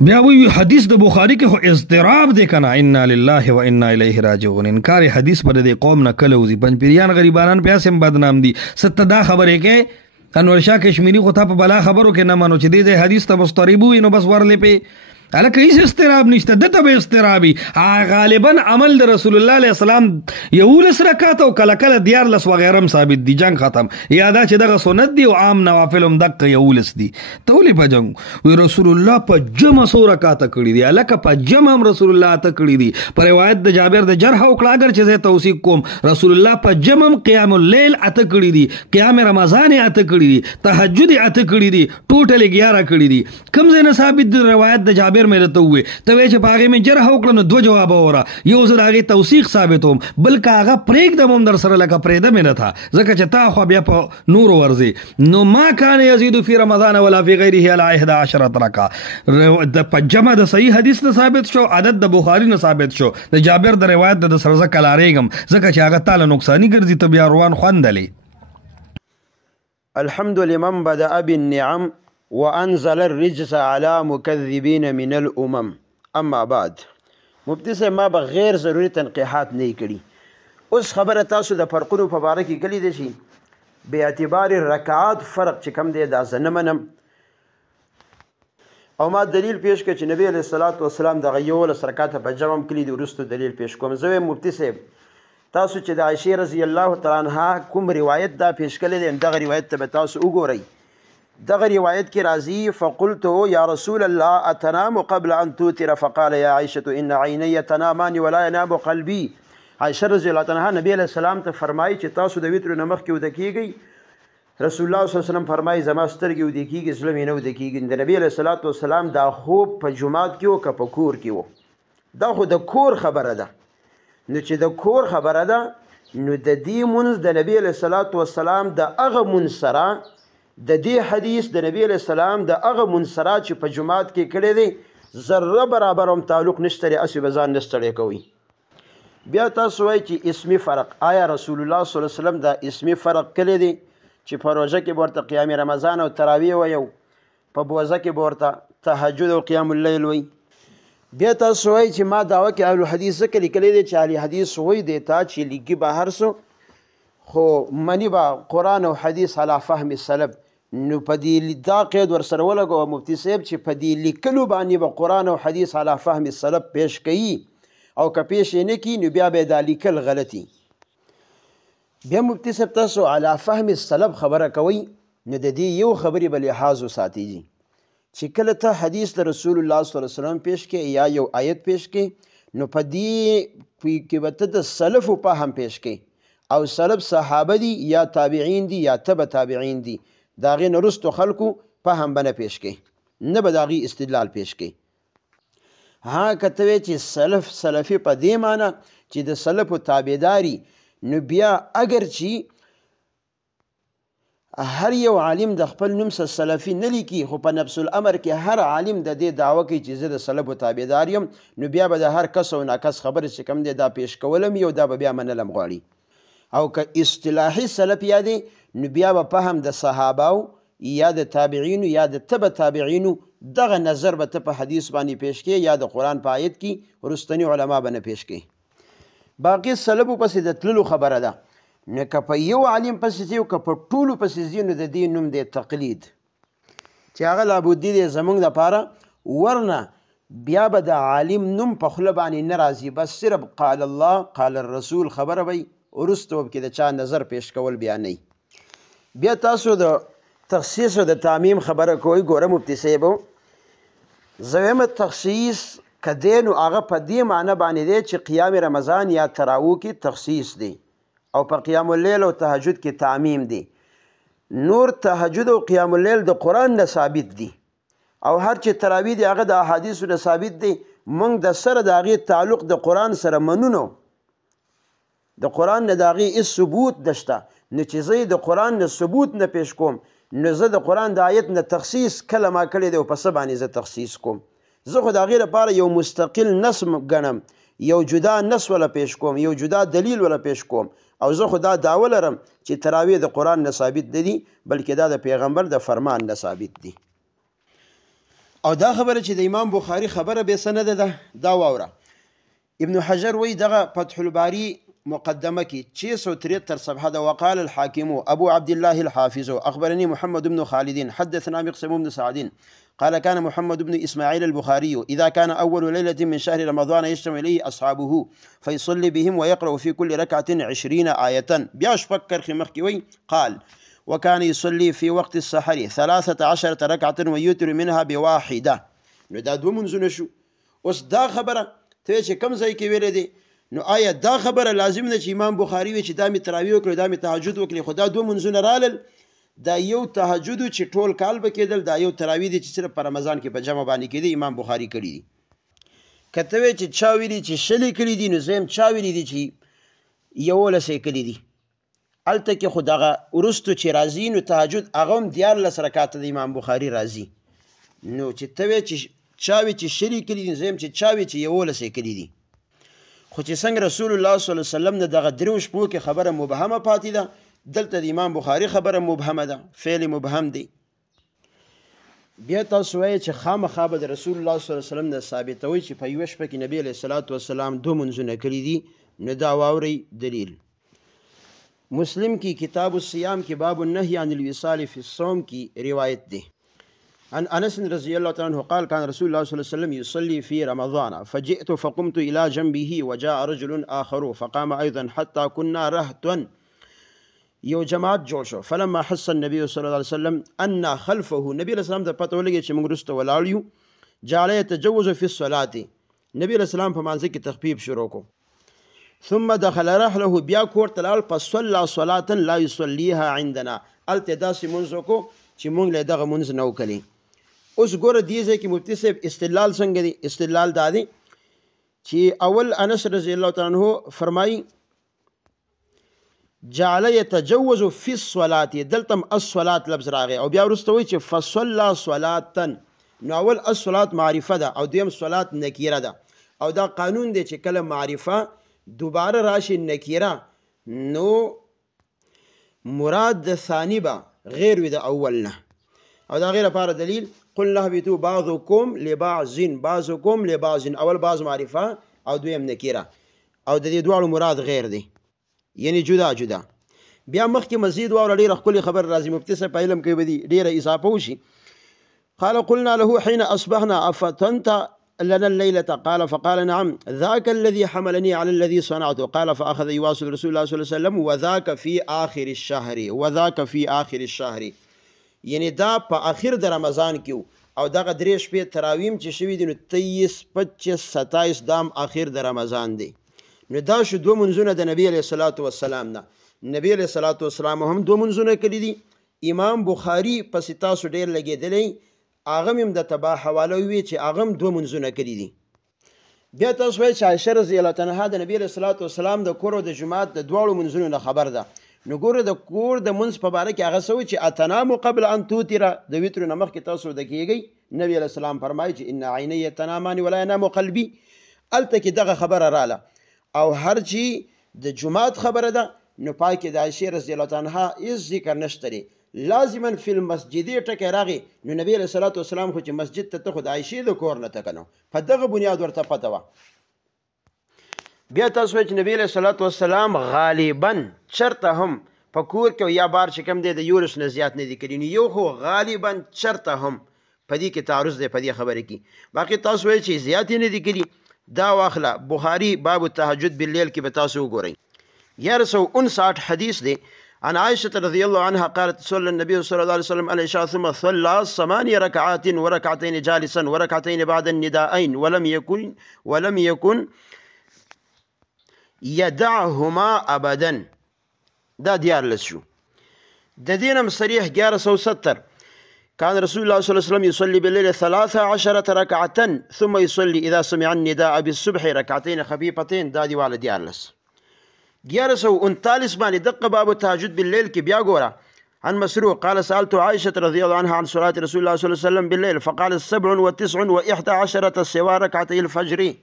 بیا وی حدیث د بخاری کې خو اضطراب دی کنه، انا لله و انا الیه راجعون. انکار حدیث پر د قوم نه کله وزي پنځپیریان غریبانان پیاسم بدنام دي. ست دا خبره کې انور شاه کشمیری خو ته په بلا خبرو کې نه مانو چې دې حدیث ته مستریب وي نو بس ورلې په الکه هیڅ استراب نشته، دته به استرابي. غالبا عمل د رسول الله علیه السلام یولس رکعات او کله کله دیار لس وغیرم ثابت دي. جنگ ختم یادا چې دغه سنت دي او عام نوافل هم دغه یولس دي. ته ولې په جنگ وی رسول الله په جمع 100 رکعات کړي دي، الکه په جمع هم رسول الله ته کړي دي. په روایت د جابر د جرح او کړه اگر چې زه توثیق کوم، رسول الله په جمع قیام الليل اته کړي دي، قیام رمضان اته کړي دي، تهجد اته کړي دي، ټوټل 11 کړي دي. کوم ځای نه ثابت د روایت د جابر مې ته وې ته وې چې پاغه مې جرح وکړه نو 2 جواب اورا، یو زه هغه توثیق ثابتوم، بل کاغه پریک د مم در سره لکه پرېده مې نه تھا ځکه چې تا خو بیا په نور ورزي نو ما کان یزيد فی رمضان ولا فی غیره الا 11 رکعه. د پجمه د صحیح حدیث نه ثابت شو، عدد د بخاری نه ثابت شو، د جابر د روایت د سرزه کلاریګم ځکه چې هغه تعالی نقصانی ګرځي ته بیا روان خوندلې. الحمد لمن بدأ بالنعم وانزل الرجس على مكذبين من الامم. اما بعد، مفتی صاحب ما بغیر ضروری تنقیحات نه کړي. اوس خبره تاسو د فرقونو په باره کې کلی دي شي به اعتبار رکعات فرق چې کم دی دا زنه منم او ما دلیل پیش کړ چې نبی علیہ الصلوۃ والسلام د غیول رکعات په جمع کلی دي. ورستو دلیل پیش کوم. زه مفتی صاحب تاسو چې د عائشہ رضی الله تعالی عنها کوم روایت دا پیش کړل دي دغه روایت ته تاسو وګورئ. دغه روایت کې راځي فقلت یا رسول الله اتنام قبل ان توتر فقال يا عائشه ان عيني تنامان ولا ينام قلبي. عائشه رضی الله عنها نبی علیہ السلام ته فرمایي چې تاسو د وتر نمخ کې ود کیږي. رسول الله صلی الله علیه وسلم فرمایي زما سترګې ود کیږي ظلم نه ود کیږي. د نبی علیہ الصلوۃ والسلام دا خوب په جمعات کې او په کور کې وو. دا خو د کور خبره ده. نو چې د کور خبره ده نو د دې منځ د نبی علیہ الصلوۃ والسلام د هغه منصره د دې حدیث د نبی علیہ السلام د هغه منصرات چې په جمعات کې کړي دي ذره برابر هم تعلق نشته لري. اسی بزان نستړی کوي. بیا تاسو وایي چې اسمی فرق، آیا رسول الله صلی الله علیه وسلم دا اسمی فرق کړی دی چې په روژه کې ورته قیام رمضان او تراویح وایو، په بوزه کې ورته تهجد او قیام اللیل وایي. بیا تاسو وایي چې ما دعوه کې اهل حدیث څخه لیکلی دی چې اهل حدیث وایي دیتا چې لیکي بهر سو خو منی با قرآن او حدیث علی فهم السلف. نو په دې دا قید ور سره ولګو مفتی صاحب چې په دې لیکلو باندې به قرآن او حدیث علی فهم السلف پیش کړي او که پیش نه کړي نو بیا به دا لیکل غلطي. بیا مفتی صاحب تاسو علی فهم السلف خبره کوي نو د دې یو خبرې به لحاظ وساتئ چې کله ته حدیث د رسول الله صلی الله علیه وسلم پیش کړي یا یو آیت پیش کړي نو په دې کې به ته د سلف په هم پیش کړي او سلف صحابه دي یا تابعین دي یا تبع تابعین دي. دا غي نرستو خلکو په هم بنه پیش کړي نه به دا غي استدلال پیش کړي. ها کته چې سلف سلفي په دې معنی چې د سلف تابعداري نو بیا اگر چې هر یو عالم د خپل نوم سره سلفي نه لیکي خو په نفس الامر کې هر عالم د دې دعوه کوي چې زه د سلف تابعدار یم نو بیا به د هر کس او ناکس خبره چې کم دی دا پیش کولم یو دا به بیا منلم غواړي. او که اصطلاحي سلف یادي نو بیا به په هم د صحابه یا د تابعین یا د تبع تابعین دغه نظر به ته په حدیث باندې پیش کې یا د قرآن په آیت کې ورستنی علما باندې پیش کې. باقی سلف پسې د تللو خبره ده نو که په یو عالم پسې ځي او که په ټولو پسې ځي نو د دې نوم دی تقلید چې هغه لابودي دی زمونږ دپاره. ورنه بیا به د عالم نوم په خوله باندې نه راځي، بس صرف قال الله قال الرسول خبره وي وروسته به کې د چا نظر پیش کول بیا نه. بیا تاسو د تخصیص او د تعمیم خبره کوئ. ګوره مفتی صاحب زه وایم تخصیص که دی نو هغه په دې معنی باندې دی چې قیام رمضان یا تراویح کې تخصیص دی او په قیام اللیل او تهجد کې تعمیم دی. نور تهجد او قیام اللیل د قرآن نه ثابت دی او هر چې تراویح دی هغه د احادیثو نه ثابت دی. موږ د سره د هغې تعلق د قرآن سره منو، د قرآن نه د هغې هېڅ ثبوت نشته. نو چې زه د قرآن نه ثبوت نه پیش کوم نو زه د قرآن د آیت نه تخصیص کله ما کړی دی او په څه باندې زه تخصیص کوم؟ زه خو د هغې لپاره یو مستقل نص ګڼم، یو جدا نص ولا پیش کوم، یو جدا دلیل ولا پیش کوم. او زه خو دا دعوه لرم چې تراویح د قرآن نه ثابت نه دي بلکې دا د پیغمبر د فرمان نه ثابت دي. او دا خبره چې د امام بخاری خبره به سند ده دا واوره. ابن حجر وی دغه فتح الباری مقدمه کې 673 صفحه ده. وقال الحاكم ابو عبد الله الحافظ اخبرني محمد بن خالد حدثنا مقسم بن سعد قال كان محمد بن اسماعيل البخاري اذا كان اول ليله من شهر رمضان يجتمع اليه اصحابه فيصلي بهم ويقرأ في كل ركعه 20 آية. بياش فكر خمخكوي قال وكان يصلي في وقت السحر 13 ركعه ويوتر منها بواحده. نو دا دو منځونه شو. اوس دا خبره ته چې کم ځای کې ویلې دي نو آیا دا خبره لازم نه چې امام بخاری وی چې دا می تراویح وکړي دا می تهجد وکړي؟ خدا دو منځونه رالل، دا یو تهجد چې ټول کال به کېدل، دا یو تراویح دي چې صرف په رمضان کې په جمع باندې کېدی. امام بخاری کړی دي. کته وی چې چا ویلي چې شلې کړی دي نو زم چا ویلي دي چې یو لسې کړی دي. الته کې خدغه ورستو چې راځي نو تهجد هغه هم 14 رکعات د امام بخاری راځي. نو چې ته وی چې چاوي چې شری کړي دي زم چې چاوي چې یو لسې کړي دي. خو چې څنګه رسول الله صلی الله علیه وسلم نه دغه درو شپو کې خبره مبهمه پاتې ده، دلته د امام بخاری خبره مبهمه ده، فعل مبهم دی. بیا تاسو وایي چې خامخا به د رسول الله صلی الله علیه وسلم نه ثابتوي چې په یوه شپه کې نبی علیه الصلاۃ والسلام دو منځونه کړي دي. نو دا واوري دلیل مسلم کی کتاب الصيام کی باب النهي عن الوصال في الصوم کی روایت دی. عن انس رضي الله عنه قال كان رسول الله صلى الله عليه وسلم يصلي في رمضان فجئت فقمت الى جنبه وجاء رجل اخر فقام ايضا حتى كنا رهطا. یو جماعت جوړ شو. فلما حس النبي صلى الله عليه وسلم ان خلفه، نبی علیہ السلام ته پته ولګی چې موږ رسته ولاړ یو. جعل يتجوز في الصلاه، نبی علیہ السلام په مانځ کې تخفیف شروع کو. ثم دخل رحله، بیا کور تلال فصلى صلاه لا يصليها عندنا، التداس منځ کو چې موږ له دغه منځ نو کړي. اوس ګوره دې ځای کې مفتی صاحب استدلال څنګه دی؟ استدلال دا دی چې اول انس رضی الله تعالی عنہ فرمایي جعل يتجوز في الصلاه، دلتم الصلاه لفظ راغی او بیا ورسته وی چې فصلى صلاه. نو اول الصلاه معرفه ده او دیم صلاه نکیره ده، او دا قانون دی چې کله معرفه دوباره راشي نکیره نو مراد د ثانی به غیر وي د اول نه. او دا غیر لپاره دلیل قل اهبطوا بعضكم لبعض، بعضكم لبعض، اول بعض معرفه او دویم نکیره، او د دې دواړو مراد غیر دی، یعنی جدا جدا. بیا مخکې مزید واور ډیره خپل خبر راځي مفتی صاحب په علم کې بدی ډیره اضافه وشي. قال قلنا له حين اصبحنا افتنت لنا الليله قال فقال نعم ذاك الذي حملني على الذي صنعته. قال فاخذ يواصل رسول الله صلى الله عليه وسلم وذاك في اخر الشهر، وذاك في اخر الشهر، یعنی دا په اخر د رمضان کې او دغه درې شپې تراویم چې شوي دي نو 23 25 27 دام اخر د رمضان دی. نو دا شو دو منځونه د نبی علیه الصلاۃ والسلام نه. نبی علیه الصلاۃ والسلام هم دو منځونه کړي دي. امام بخاری پس تاسو ډیر لګیدلی، هغه هم د تبع حواله وی چې هغه هم دو منځونه کړي دي. بیا تاسو وایي چې عائشه رضی الله عنها د نبی علیه الصلاۃ والسلام د کور او د جماعت د دواړو منځونو نه خبر ده. نو ګوره د کور د منځ په باره کې هغه سوي چې اتنام قبل ان توتر، د وتر نه مخکې تاسو د کېږئ. نبی علیه السلام فرمایي چې ان عیني تنامان ولا ينام قلبي. الته کې دغه خبره رااله او هر چی د جماعت خبره ده نو پای کې د عائشه رضی الله عنها هیڅ ذکر نشته دی. لازما فی المسجد ټکی راغی نو نبی علیه الصلاۃ والسلام خو چې مسجد ته خو د عائشه د کور نه تکنو په دغه بنیاد ورته پته وه. بیا تاسو چې نبی علیہ الصلوۃ والسلام غالبا چرته هم په کور کې یا بار چې کم دی د یولس نه زیات نه دي کړي، یو خو غالبا چرته هم په دې کې تعارض دی په دې خبره کې. باقي تاسو وایي چې زیات نه دي کړي دا واخله بخاری باب التهجد بالليل کې به تاسو وګورئ. 1159 حدیث دی عن عائشة رضي الله عنها قالت صلى النبي صلى الله عليه وسلم العشاء ثم صلى 8 ركعات وركعتين جالسا وركعتين بعد النداءين ولم يكن يدعهما ابدا. دا دیارلس شو. د دینم صریح 1170 كان رسول الله صلى الله عليه وسلم يصلي بالليل 13 ركعة ثم يصلي إذا سمع النداء بالصبح ركعتين خفيفتين. دا دی والا دیارلس. 1139 باندې دقه باب التهجد بالليل کې بیا ګوره. عن مسروق قال سألت عائشة رضي الله عنها عن صلاة رسول الله صلى الله عليه وسلم بالليل فقال 7 و9 و11 سوا ركعتي الفجر.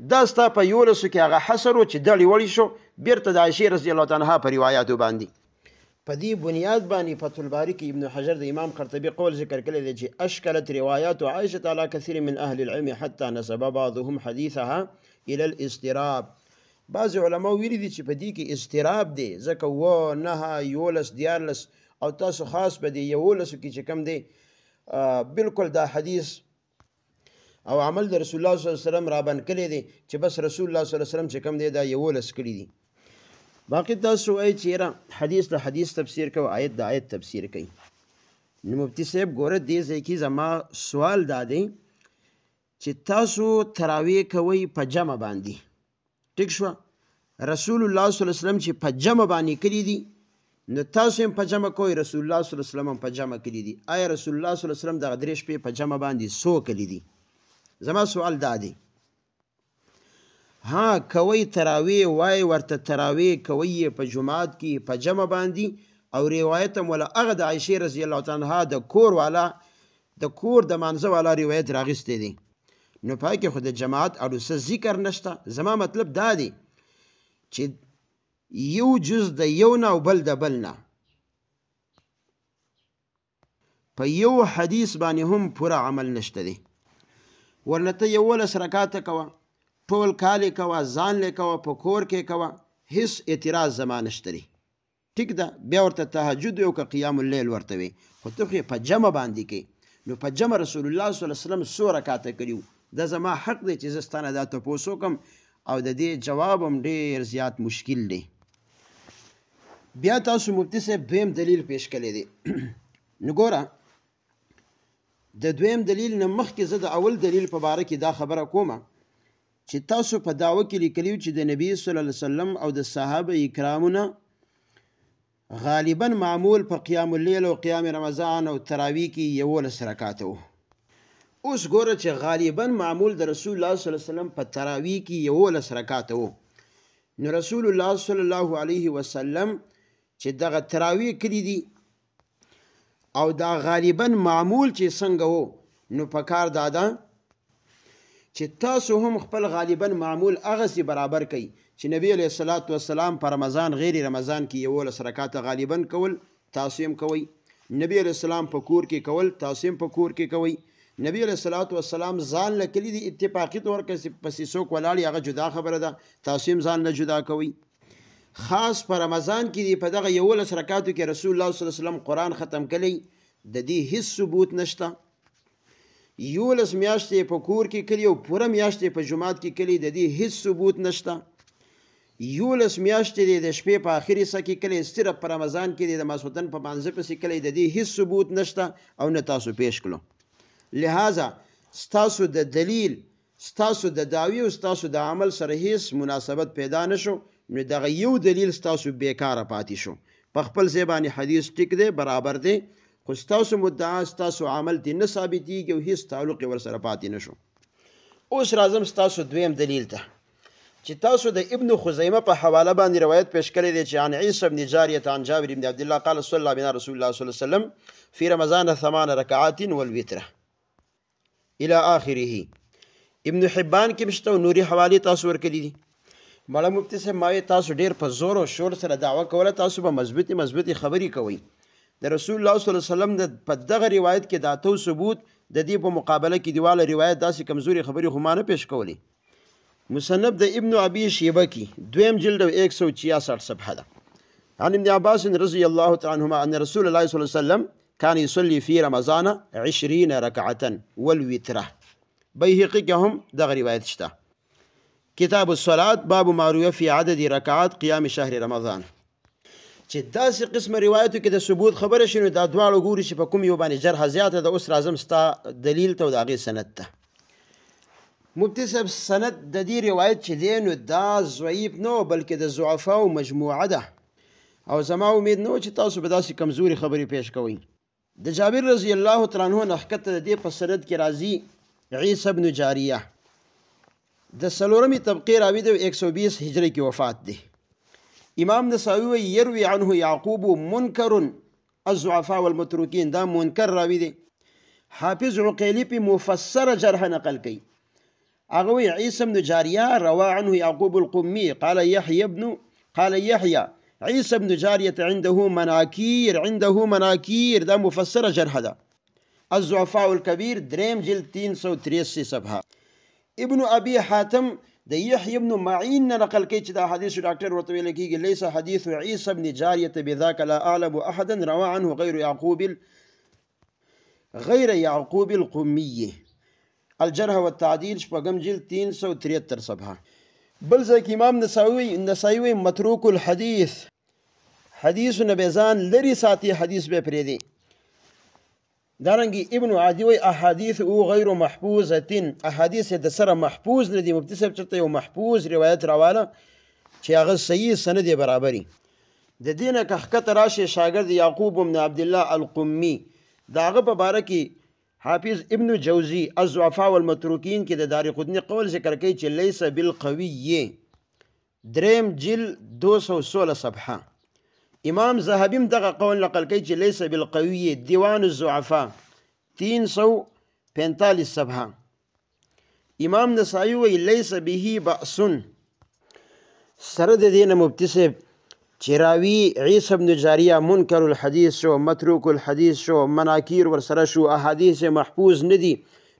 دا ستا په یولسو کې هغه حصر و چې دړې وړې شو بیرته د عایشې رضی الله عنها په روایاتو باندې. په دې بنیاد باندې فتح الباری کې ابن حجر د امام قرطبي قول ذکر کړی دی چې اشکلت روایات عائشه على كثير من اهل العلم حتى نسب بعضهم حديثها الى الاستراب. بعض علما ویلي دي چې په دې کې استراب دی، ځکه و نه یولس دیارلس او تاسو خاص په دې یولس کې چې کم دی بالکل دا حدیث او عمل د رسول الله صلی الله علیه وسلم را باندې کړی دی چې بس رسول الله صلی الله علیه وسلم چې کم دی دا یولس کړی دي. باقی تاسو وایي چې حدیث د حدیث تفسیر کوي، آیت د آیت تفسیر کوي. نو مفتی صاحب ګوره دې ځای کې زما سوال دا دی چې تاسو تراویح کوئ په جمع باندې، ټیک شو، رسول الله صلی الله علیه وسلم چې په جمع باندې کړي دي نو تاسو هم په جمع کوئ، رسول الله صلی الله علیه وسلم هم په جمع کړي دي. آیا رسول الله صلی الله علیه وسلم دغه درې شپې په جمع باندې څو کړي دي؟ زما سوال دا دی. ها کوي تراویح وای ورته تراویح کوي په جمعات کې په جمع باندې، او روایت هم ولا هغه د عائشه رضی الله تعالی عنها د کور والا د کور د مانزه والا روایت راغسته دي، نو پای کې خو د جماعت او څه ذکر نشته. زما مطلب دا دی چې یو جز د یو نه او بل د بل نه په یو حدیث باندې هم پورا عمل نشته دی، ورنته یولس رکعات کوه، ټول کال کوه، ځان له کوه، په کور کې کوه، هیڅ اعتراض زما نشته دی. ټیک ده، بیا ورته تهجد او که قیام اللیل ورته وي، خو ته په جمع باندې کې. نو په جمع رسول الله صلی الله علیه وسلم څو رکعاته کړي؟ دا زما حق دی چې زه ستانه دا تپوس وکړم او د دې جواب هم ډېر زیات مشکل دی. بیا تاسو مفتی صاحب دویم دلیل پیش کړی دی. نو ګوره د دویم دلیل نه مخکې زه د اول دلیل په باره کې دا خبره کومه چې تاسو په دعوه کې لیکلي چې د نبی صلی الله علیه وسلم او د صحابه کرامونه غالبا معمول په قیام اللیل او قیام رمضان او تراویح کې 11 رکعات وو. اوس ګوره چې غالبا معمول د رسول الله صلی الله علیه وسلم په تراویح کې 11 رکعات وو، نو رسول الله صلی الله علیه وسلم چې دغه تراویح کړي دي او دا غالبا معمول چې څنګه وو، نو پکار دادا چې تاسو هم خپل غالبا معمول هغه سي برابر کړئ چې نبی علیہ الصلوۃ والسلام په رمضان غیر رمضان کې 11 رکعات غالبا کول، تاسو هم کوئ. نبی علیہ السلام په کور کې کول، تاسو هم په کور کې کوئ. نبی علیہ الصلوۃ والسلام ځان لکلی دي اتفاقی طور کې پسې څوک ولاړ هغه جدا خبره ده، تاسو هم ځان له جدا کوئ. خاص په رمضان کې په دغه 11 رکعاتو کې رسول الله صلی الله علیه وسلم قرآن ختم کړي، د دې هیڅ ثبوت نشته. 11 میاشتې په کور کې کړي او پوره میاشتې په جمعات کې کړي، د دې هیڅ ثبوت نشته. 11 میاشتې د شپې په اخري سکه کې کړي، صرف په رمضان کې د ماسوتن په مانځ پسې کړي، د دې هیڅ ثبوت نشته او نه تاسو پیش کړو. لہذا ستاسو د دلیل، ستاسو د دعوی او ستاسو د عمل سره هیڅ مناسبت پیدا نشو، نو دغه یو دلیل ستاسو بیکاره پاتې شو. په خپل ځای باندې حدیث ټیک دی، برابر دی، خو ستاسو مدعا ستاسو عمل تی نه ثابتېږي او هیڅ تعلق ورسره پاتې نشو. اوس راځم ستاسو دویم دلیل ته چې تاسو د ابن خزیمه په حواله باندې روایت پیش کړی دی چې عن عیسی بن جاریه عن جابر بن عبد الله قال صلى بنا رسول الله صلی الله علیه وسلم فی رمضان 8 رکعات والوتر الى اخره. ابن حبان کې مشته او نوري حواله تاسو ورکړي دي. مړه مفتی صاحب ما تاسو ډیر په زور او شور سره دعوه کوله، تاسو به مضبوطی خبرې کوئ. د رسول الله صلی الله علیه وسلم د په دغه روایت کې دا تو ثبوت د دې په مقابله کې دیواله روایت داسې کمزوري خبرې خو ما نه پیش کولی. مصنف د ابن ابي شيبه کې دویم جلد 166 صفحه ده. عن ابن عباس رضی الله تعالی عنهما ان رسول الله صلی الله علیه وسلم كان يصلي في رمضان 20 ركعه والوتر. بيهقي کې هم دغه روایت شته. کتاب الصلاة باب ما روي في عدد ركعات قيام شهر رمضان. چې داسې قسمه روایتو کې د ثبوت خبره شنو دا دواړو ګوري چې په کوم یو باندې جرح زیاته ده. اوس راځم ستا دلیل ته او د هغې سند ته. مفتی صاحب سند د دې روایت چې دی نو دا ضعیف نه بلکې د ضعفاو مجموعه ده، او زما امید نه و چې تاسو به داسې کمزوري خبرې پیش کوئ. د جابر رضی الله تعالی عنه نه ښکته د دې په سند کې راځي عیسی بن جاریه د څلورمې طبقې راوي دی، 120 هجري کې وفات دی. امام نساوی يروي عنه يعقوب منکر الضعفاء والمتروکین، دا منکر راوي دی. حافظ عقیلی په مفسر جرح نقل کوي، هغه وی عیسی بن جاریه روى عنه يعقوب القمي قال يحيى عیسی ابن جاریه عنده مناکیر دا مفسره جرح ده. الضعفاء الكبیر دریم جلد 383 صفحه. ابن ابي حاتم د يحيى ابن معين نقل کوي چې دا حدیث ډاکټر ورته ویل کیږي ليس حديث عيسى ابن جاريه بذاك لا اعلم احدا روى عنه غير يعقوب القمي. الجرح والتعديل شپږم جلد 373 صفحه. بل ځکه امام نسائی متروک الحديث حدیث نبیزان لري ساتي حدیث به پریدي. دارنګي ابن عادي وی احاديث او غیر محفوظه احادیث د سره محفوظ ندي. مفتی صاحب چرته یو محفوظ روایت راواله چې هغه صحیح سند برابري. د دینه کحکت راشه شاګرد یعقوب بن عبد الله القمی داغه په باره کې حافظ ابن جوزی الضعفاء والمتروکین کې د دارقطنی قول ذکر کوي چې ليس بالقوی دریم جلد 216 صفحه. امام زهبیم دغه قول نقل کوي چې ليس بالقوی دیوان الضعفاء 345 صفحه. امام نسائی وی ليس به بأس. سره د دینه مفتی صاحب چې راوی عیسی ابن جاریه منکر الحدیث شو، متروک الحدیث شو، مناکیر ورسره شو، احادیث محفوظ ندي،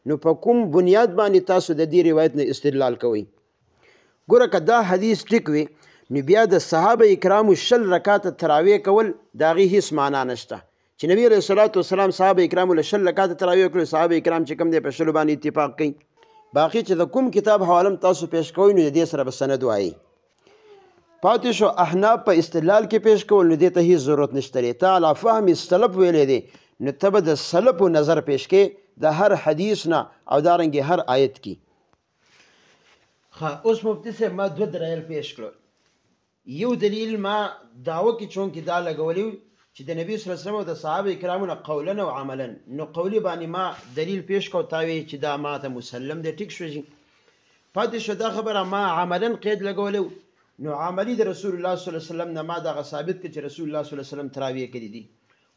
نو په کوم بنیاد باندې تاسو د دې روایت نه استدلال کوئ؟ ګوره که دا حدیث ټیک وي نو بیا د صحابه کرامو 10 رکعات تراویح کول د هغې هیڅ معنا نشته چې نبی علیه الصلاة والسلام صحابه کرامو له 10 رکعات تراویح کړو. صحابه کرام چې کوم دی په 10 باندې اتفاق کوي. باقي چې د کوم کتاب حوالم تاسو پیش کوئ نو د دې سره به سند وایي. پاتې شو احناف په استدلال کې پیش کول نو دې ته هیڅ ضرورت نشته دی. ته علی فهم السلف ویلی دی نو ته به د سلفو نظر پیش کې د هر حدیث نه او دارنګې هر آیت کې. اوس مفتی صاحب ما 2 دلایل پیش کړل. یو دلیل ما دعوه کې چونکې دا لګولی چې د نبی صلی الله علیه وسلم او د صحابه کرامو نه قولا او عملا، نو قولی باندې ما دلیل پیش کو تاوی چې دا ماته مسلم دی، ټیک شو. پاتې شو دا خبره ما عملا قید لګولی، نو عملی د رسول الله صلی الله علیه وسلم نه ما دغه ثابت کړ چې رسول الله صلی الله علیه وسلم تراویح کړي دي.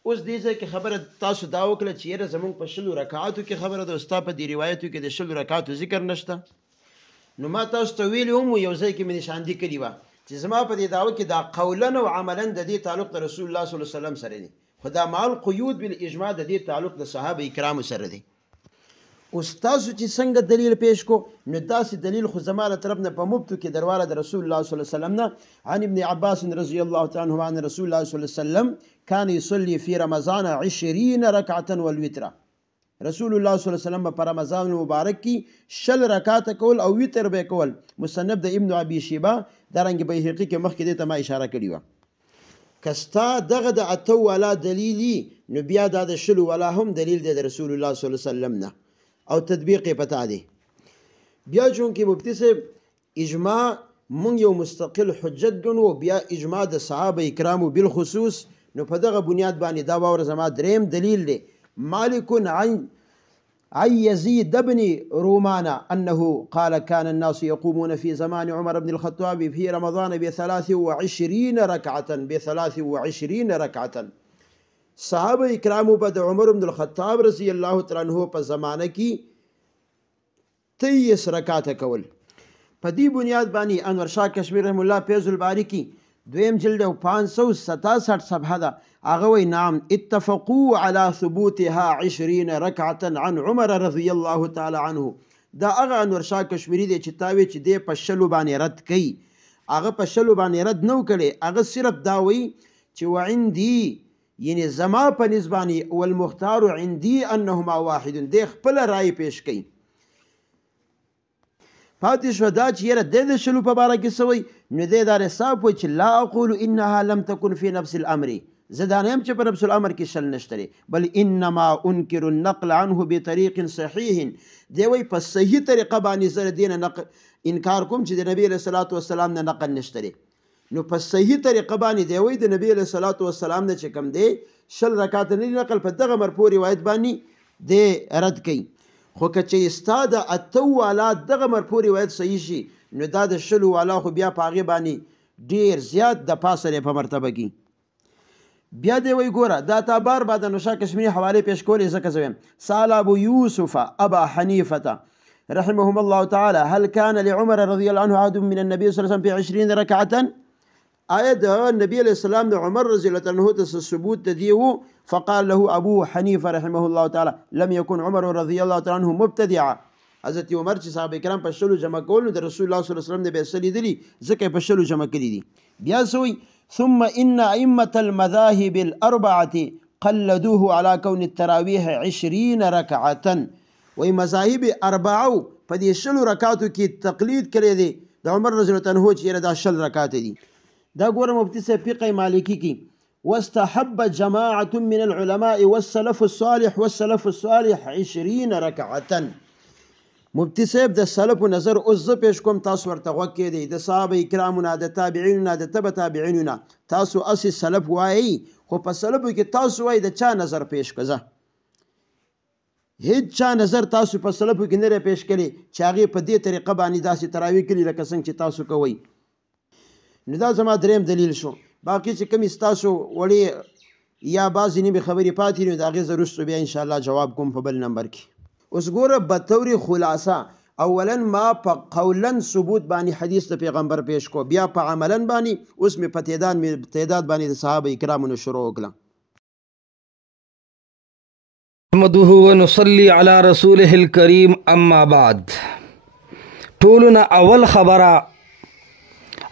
اوس دې ځای کې خبره تاسو دا وکړه چې یاره زمونږ په 10 رکعاتو کې خبره ده، ستا په دې روایتو کې د 10 رکعاتو ذکر نشته. نو ما تاسو ته ویلي هم یو ځای کې مې نشاندهي کړې وه چې زما په دې دعوه کې دا قولا او عملا د دې تعلق د رسول الله صلی الله علیه وسلم سره دی، خو دا مال قیود بالاجماع د دې تعلق د صحابه کرامو سره دی. اوس تاسو چې څنګه دلیل پیش کو نو داسې دلیل خو زما له طرف نه په مبتو کې درواله د رسول الله صلی الله علیه وسلم نه عن ابن عباس رضی الله تعالی عنه عن رسول الله صلی الله علیه وسلم كان يصلي في رمضان 20 ركعه والوتر. رسول الله صلی الله علیه وسلم په رمضان مبارک کې 10 رکعات کول او وتر به کول. مصنف د ابن ابي شيبه درنګ بیهقي کې مخکې دې ته ما اشاره کړې و. کستا دغه د اتو ولا دلیلی نو بیا د 10 ولا هم دلیل دی د رسول الله صلی الله علیه وسلم نه او تطبیق یې پتا دی. بیا چون کې مفتی صاحب اجماع مونږ یو مستقل حجت ګڼو، بیا اجماع د صحابه کرامو بالخصوص، نو په دغه بنیاد باندې دا باور زما دریم دلیل دی. مالک عن يزيد بن رومان أنه قال كان الناس يقومون في زمان عمر بن الخطاب في رمضان ب23 ركعة. صحابه کرامو په د عمر بن الخطاب رضی الله تعالی عنہ په زمانه کې 23 رکعات کول. په دې بنیاد باندې انور شاه کشمیر رحم الله فیض الباری کې دویم جلد 567 صفحه ده. هغه وی نعم اتفقوا على ثبوتها 20 ركعه عن عمر رضی الله تعالی عنه. دا هغه انور شاه کشمیری دی چې تاوی چې دی په 10 باندې رد کړي، هغه په 10 باندې رد نو کړي، هغه صرف دا وی چې وعندي یعنی زما په نسبانی والمختار عندي انهما واحد، دی خپل رائے پیش کړي. پاتې شو دا چې یره د 10 په باره کې سوی نو دی دا حساب وي چې لا اقول انها لم تكن في نفس الامر، زدانیم چې په نفس الامر کې شل نشته، بل انما انکر النقل عنه بطريق صحيح. دی وی په صحیح طریقه باندې سره دینه نقل انکار کوم چې د نبی علیہ الصلوۃ والسلام نه نقل نشته. نو په صحیح طریقه باندې دی وی د نبی علیہ الصلوۃ والسلام نه چې کم دی 10 رکعات نه نقل په دغه مرفوع روایت باندې دی رد کړي. خو که چې استاد اتو والا دغه مرفوع روایت صحیح شي نو دا د 10 والا خو بیا په هغې باندې ډیر زیات د پاسه په مرتبه کې. بیا دی وی ګوره دا تا بار بعد نوشا کشمیری حواله پیش کولې ځکه زویم سال ابو یوسف ابا حنیفه رحمهم الله تعالى هل كان لعمر رضي الله عنه عهد من النبي صلى الله عليه وسلم في 20 ركعه؟ آیا د نبی علیہ السلام د عمر رضی الله عنه ته ثبوت دیو فقال له ابو حنیفه رحمه الله تعالی لم يكن عمر رضی الله تعالی عنه مبتدعا. حضرت عمر چې صحابه کرام په شلو جمع کول د رسول الله صلی الله علیه وسلم د بیعت لیدلی ځکه په شلو جمع کړي دي. بیا سوی ثم ان ائمه المذاهب الاربعه قلدوه على كون التراويح 20 ركعه. وای مذاهب اربعه په دې شلو رکعاتو کې تقلید کړی دی د عمر رضی الله عنه چې دا شل رکعات دي. دا ګوره مفتی صاحب فقه مالکی کې واستحب جماعه من العلماء والسلف الصالح 20 ركعه. مفتی صاحب د سلف نظر اوس زه پیش کوم، تاسو ورته غوږ کېدئ. د صحابه کرامو نه، د تابعینو نه، د تبع تابعینو نه تاسو اصل سلف وایي، خو په سلفو کې تاسو وایي د چا نظر پیش کړه؟ هیڅ چا نظر تاسو په سلفو کې نه پیش کړي چې هغې په دې طریقه باندې داسې تراویح کړي لکه څنګه چې تاسو کوئ. نو دا زما دریم دلیل شو. باقي چې کوم ستاسو وړې یا بعضې نیمې خبرې پاتې دي د هغې زه وروسته بیا انشاءالله جواب کوم په بل نمبر کې. اوس ګوره بطور خلاصه اولا ما په قولا ثبوت باندې حدیث د پیغمبر پیش کو، بیا په عملا باندې اوس مې په تعداد باندې د صحابه کرامو نه شروع وکړه. نحمده ونصلي على رسوله الكريم اما بعد. ټولنا اول خبره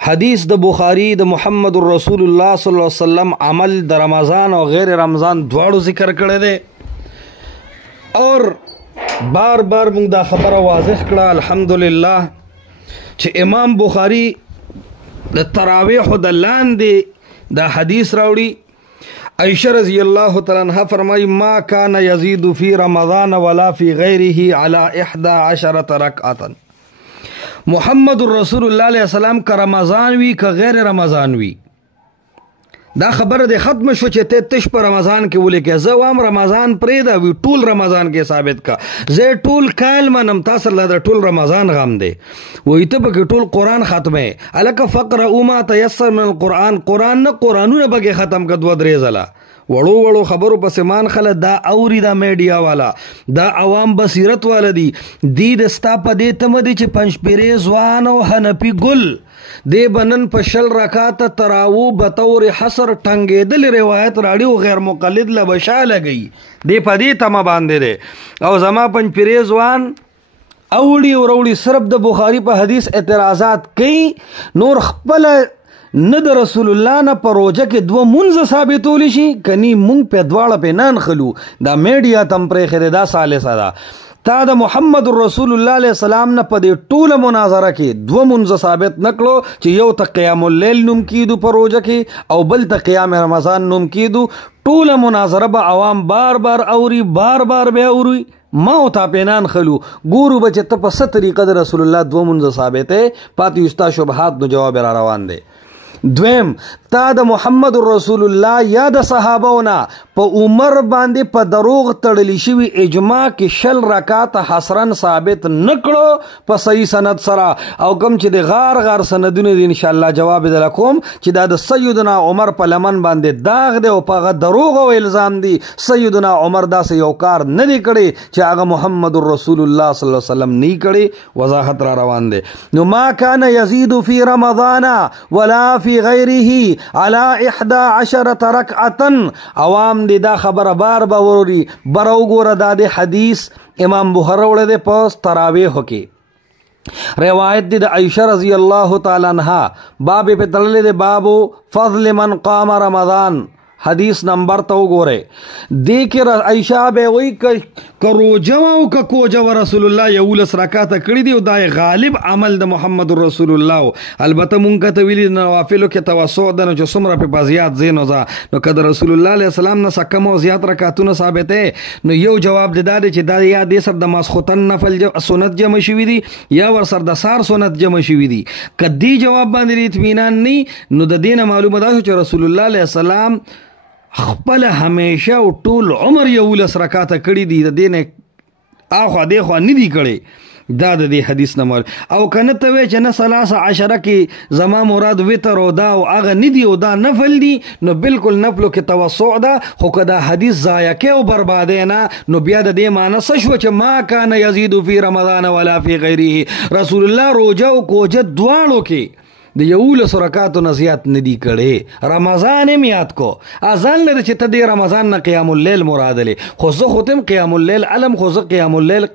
حدیث د بخاری د محمد رسول الله صلی الله علیه وسلم عمل د رمضان او غیر رمضان دواړو ذکر کړی دی اور بار بار موږ دا خبره واضح کړه الحمدلله چې امام بخاری د تراویح د لاندې دا حدیث راوړي. عائشہ رضی الله تعالی عنها فرمایي ما کان یزید فی رمضان ولا فی غیره علی 11 رکعه. محمد رسول الله علیه السلام که رمضان وی که غیر رمضان وی، دا خبره د ختم شو چې ته تش په رمضان کې ولیکې. زه وام رمضان پرېږده وي، ټول رمضان کې ثابت کا. زه ټول کال منم، تاسو له د ټول رمضان غم دی. وایي ته پکې ټول قرآن ختمې هلکه فقرؤ ما تیسر من القرآن. قرآن نه قرآنونه پکې ختم که 2-3 ځله. وړو وړو خبرو پسې مان خله دا اوري، دا میډیا والا، دا عوام بصیرت والا دي. دی د ستا په دې تمه دي چې پنجپیرې ځوان او حنفي ګل دی بنن په شل رکعاته تراوو بطور حصر ټنګېدل روایت راړي او غیر مقلد له بشا لګي. دی په دې تمه باندې دی او زما پنجپیرې ځوان اوړي او وروړي صرف د بخاری په حدیث اعتراضات کوي، نور خپل نه د رسول الله نه په روجه کې 2 منځ ثابتولی شي کني مونږ په دواړه په نن خلو. دا میډیا تم پرې خره دا سالسه ده. تا د محمد رسول الله علیه السلام نه په دې ټوله مناظره کې 2 منځ ثابت نکړو چې یو ته قیام اللیل نوم کیدو په روجه کې او بل ته قیام رمضان نوم کیدو. ټوله مناظره به عوام بار بار اوري، بار بار به اوري. ما او تا پینان خلو ګورو بچ ته په ست طریقه د رسول الله 2 منځ ثابته پاتې استا شبهات نو جواب را روان دي. دویم تا د محمد رسول الله یا د صحابهونه په عمر باندې په دروغ تړلی شوی اجماع کې شل رکعات حسرن ثابت نکړو په صحیح سند سره. او کوم چې د غار غار سندونه دي ان شاء الله جواب دلکوم چې دا د سیدنا عمر په لمن باندې داغ دی او په دروغ او الزام دی. سیدنا عمر داسې یو کار نه دی کړی چې هغه محمد رسول الله صلی الله علیه وسلم نه کړی. وضاحت را روان دی. نو ما کان یزید فی رمضان ولا فی غیره على 11 رکعه. عوام دی دا خبر بار باوري برو ګوره دا د حدیث امام بخاری وړه د پاس تراویح کې روایت دی د عائشہ رضی الله تعالی عنها باب په تلل د بابو فضل من قام رمضان حدیث نمبر تو ګوره دی کې عائشہ به وی ک روجه او ک کوجه رسول الله یولس رکعات کړی دی او دا غالب عمل د محمد رسول الله. البته مونږ ته ویلی نوافلو کې توسع د نو چې څومره په بازیات زینو ځا نو کده رسول الله علیه السلام نه سکم او زیات رکعاتونه ثابته نو یو جواب دی دا چې دا یا د سر د ماسختن نفل سنت جمع شوی دی یا ور سر د سار سنت جمع شوی دی. کدی جواب باندې اطمینان نی نو د دینه معلومه ده چې رسول الله علیه السلام خپل همیشه او ټول عمر یولس رکعات کړي دي. د دینه اخو دغه نه دی کړي. دا د دې حدیث نمبر او کنه ته وی چې نه 13 کې زما مراد وتر او دا او هغه نه دی او دا نفل دی نو بالکل نفلو کې توسع ده. خو کدا حدیث ضایع کې او بربادې نه نو بیا د دې معنی څه شو چې ما کان یزید فی رمضان ولا فی غیره. رسول الله روزه او کوجه دواړو کې د 11 رکعاتو نه زیات نه دي کړي. رمضان هم یاد کو اذان لري چې ته د رمضان نه قیام اللیل مراد لې، خو زه خو تم قیام اللیل علم، خو زه قیام اللیل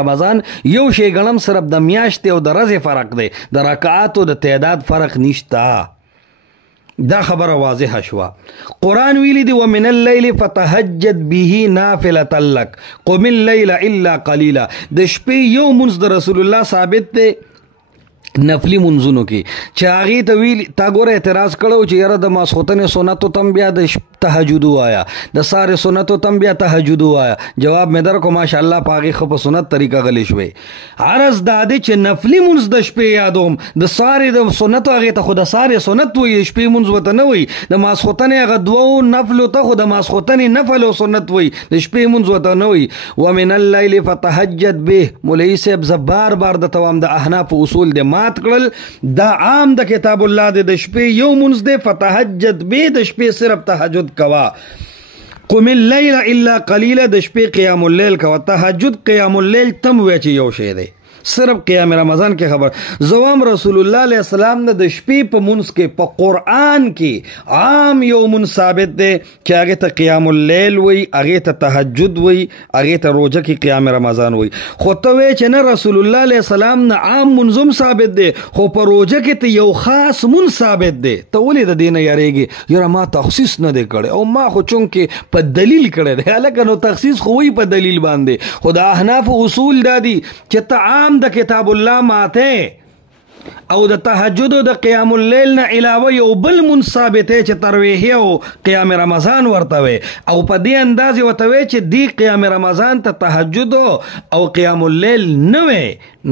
رمضان یو شی ګڼم، صرف د میاشتې او د ورځې فرق دی، د رکعاتو د تعداد فرق نشته. دا خبره واضحه شوه. قرآن ویلی دی ومن اللیل فتهجد به نافلة لک قم اللیل الا قلیلا. د شپې یو منځ د رسول الله ثابت دی نفلی منځونو کې چې هغې ته ویل تا ګوره اعتراض کړو چې یاره د ماسخوتنې سنتو تم بیا د تهجد ووایه، د سارې سنتو تم بیا تهجد ووایه. جواب مې درکو ماشاءالله په هغې ښه په سنت طریقه غلی شوې. عرض دا دی چې نفلي منځ د شپې یادوم، د سارې د سنتو هغې ته خو د سارې سنت وایي، د شپې منځ ورته نه وایي. د ماسخوتنې هغه دوو نفلو ته خو د ماسخوتنې نفل او سنت وایي، د شپې منځ ورته نه وایي. ومن اللیل فتهجد به، مولوي صاحب زه بار بار د توام د احناف اصول د مات کړل، دا عام د کتاب الله د شپې یو منځ دی، فتهجد به د شپې صرف تهجد کوا. قم اللیل الا قلیلا د شپې قیام اللیل کوا. تهجد قیام اللیل تم وی چې یو شی دی، صرف قیام رمضان کې خبر. زوام رسول الله علیه السلام د شپې په منځ کې په قرآن کې عام یو منځ ثابت دی چې هغې ته قیام اللیل وی، هغې ته تهجد وی، هغې ته روژه کې قیام رمضان وی. خو ته وی چې نه رسول الله علیه السلام نه عام منظم ثابت دی، خو په روژه کې ته یو خاص منځ ثابت دی. ته ولې د دې نه یاریږي؟ یاره ما تخصیص نه دی کړی او ما خو چونکې په دلیل کړی دی. هلکه نو تخصیص خو وی په دلیل باندې، خو د احناف اصول دا دي چې ته عام د کتاب الله ماته او د تهجد او د قیام اللیل نه علاوه یو بل منځ ثابت چې تراویح او قیام رمضان ورته وي، او په دې انداز ورته وي چې دی قیام رمضان ته تهجد او قیام اللیل نه وي،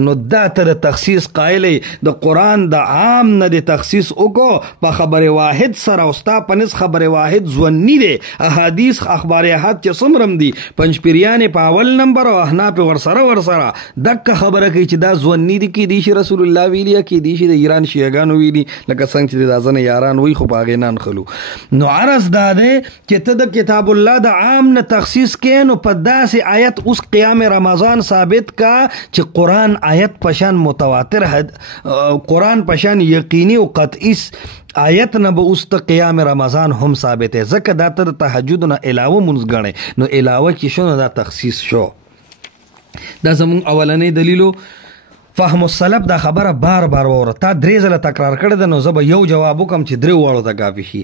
نو دا ته د تخصیص قایلې د قرآن د عام نه د تخصیص وکړو په خبر واحد سره، او ستا په نس خبر واحد ځونی دی. احادیث اخبار احاد چې څومره دي پنځپیریانې په اول نمبر او احناف ورسره دکه خبره کوي چې دا ځونی دي، کې دی شي رسول الله ویلي، کې دی شي د ایران شیعاګانو ویلي، لکه څنګه چې د ځنه یاران وی خو په هغې نه نښلو. نو عرض دا دی چې ته د کتاب الله د عام نه تخصیص کې، نو په داسې آیت اوس قیام رمضان ثابت کا چې قرآن آیت پشان متواتر قرآن پشان یقینی او قطعی آیت نه به اوس ته قیام رمضان هم ثابت ہے، ځکه دا ته د تهجد نه علاوه منځ ګڼې، نو علاوه چې شو نو دا تخصیص شو. دا زمونږ اولنی دلیلو. فهم السلف دا خبره بار بار وره، تا درې ځله تکرار کړی ده، نو زه به یو جواب وکم چې درې واړو ته کافي شي.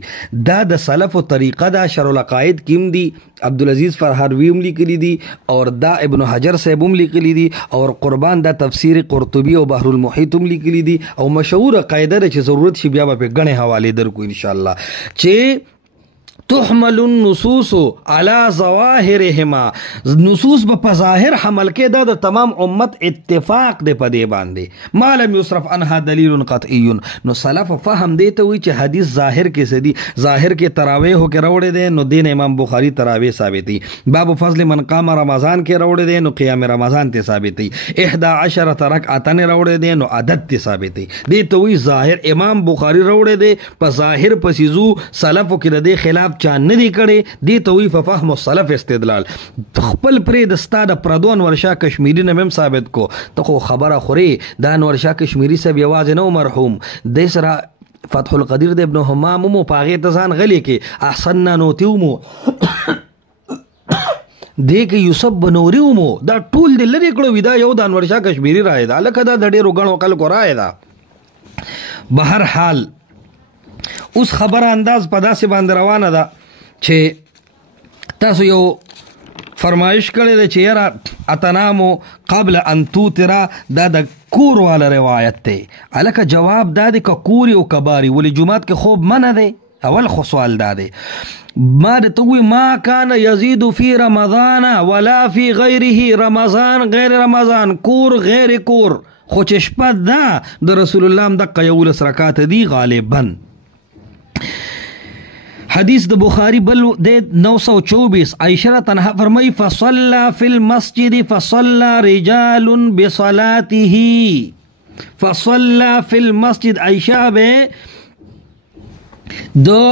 دا د سلفو طریقه ده، شرح العقاید کې هم دي، عبدالعزیز فرهروي هم لیکلي دي، اور دا ابن حجر صاحب هم لیکلي دي، اور قربان دا تفسیر قرطبي او بحر المحیط هم لیکلي دي، او مشهوره قاعده ده چې ضرورت شي بیا به په ګڼې حوالې درکو انشاءالله، چې تحمل النصوص على ظواهرهما، نصوص په ظاهر حمل کې، دا د تمام امت اتفاق دی په دې باندې، ما لم يصرف عنها دلیل قطعی. نو سلف فهم دی ته وی چې حدیث ظاهر کې څه دي، ظاهر کې تراویح کې راوړی دی، نو دین امام بخاری تراویح ثابت دی، باب فضل من قام رمضان کې راوړی دی، نو قیام رمضان ته ثابت دی، 11 رکعتن راوړی دی، نو عدد ته ثابت دی. دې ته وی ظاهر امام بخاری راوړی دی په ظاهر پسیزو، سلفو کې د دې خلاف چا نه دی کړی، دی ته وی فهم السلف استدلال. خپل پرې د ستا د پردو انور شاه کشمیری نه هم ثابت کو، ته خو خبره خوري، دا انور شاه کشمیری صاحب یوازې نه مرحوم، د سره فتح القدیر د ابن حمام مو په هغې ته ځان غلی کې، احسننا نوتي مو دې کې یوسف بنوري مو، دا ټول د لرې کړو وي، دا یو د انور شاه کشمیری رایې ده، هلکه دا د ډېرو ګڼو خلکو رایې ده. بهر حال اوس خبره انداز په داسې باندې روانه ده چې تاسو یو فرمایش کړی دی چې یاره اتنامو قبل ان توترا، دا د کور والا روایت دی. هلکه جواب دا دی که کوري او کباري، ولې جومات کې خوب منع دی؟ اول خو سوال دا دی. ما د توی ما کان یزید فی رمضان ولا فی غیره، رمضان غیر رمضان، کور غیر کور، خو چې شپه ده د رسول الله هم دقه 11 رکعات دي غالبا. حدیث د بخاری بل د 924 عائشہ تنہا فرمائی فصلى في المسجد فصلى رجال بصلاته، فصلى في المسجد، عائشہ بے دو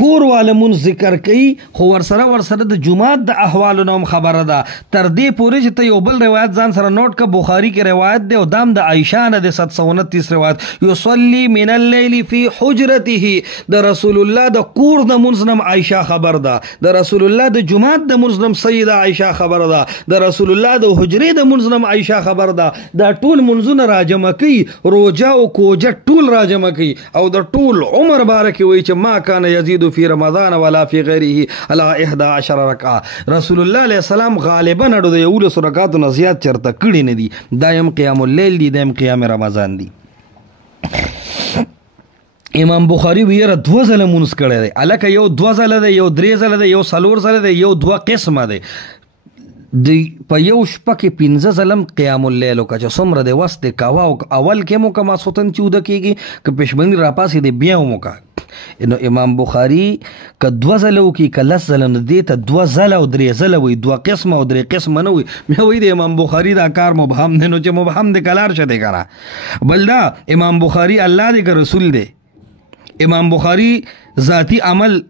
کور والا مون ذکر کوي خو ورسره د جمعات د احوالو نوم خبره ده. تر دې پورې چې ته یو بل روایت ځان سره نوٹ کا بخاری کې روایت دی او دام د عائشہ نه د 729 روایت یصلی من الليل فی حجرته د رسول الله د کور د منځ عائشہ خبر ده، د رسول الله د جمعات د منځ سیده عائشہ خبر ده، د رسول الله د حجرې د منځ عائشہ خبر ده. دا ټول منځونه راجمع کوي، روجا او کوجه ټول راجمع کوي او د ټول عمر بارک وي چې ما کان یزيد فی رمضان ولا فی غیره على 11 رکعه. رسول الله علیه السلام غالبا اډو د 11 رکعاتو نه زیات چرته کړي نه دي. دایم قیام اللیل دي، دایم قیام رمضان دي. امام بخاری ویره 2 ځله مونږ کړی دی، الکه یو 2 ځله دی، یو 3 ځله دی، یو 4 ځله دی، یو 2 قسمه دی. دی په یو شپه کې 15 ځلم قیام اللیل وکړه چې څومره دی وس دی کوه او اول کې مو که ماسخوتن 14 کېږي که پېشبندي راپاسې دی بیا مو وکړه. نو امام بخاري که 2 ځله وکړي که 10 ځله نو دې ته 2 ځله او 3 ځله وایي، 2 قسمه او 3 قسمه نه وایي. بیا وایي د امام بخاري دا کار مبهم دی، نو چې مبهم دی کلار شه دی که نه. بل دا امام بخاري الله دی که رسول دی، امام بخاري ذاتی عمل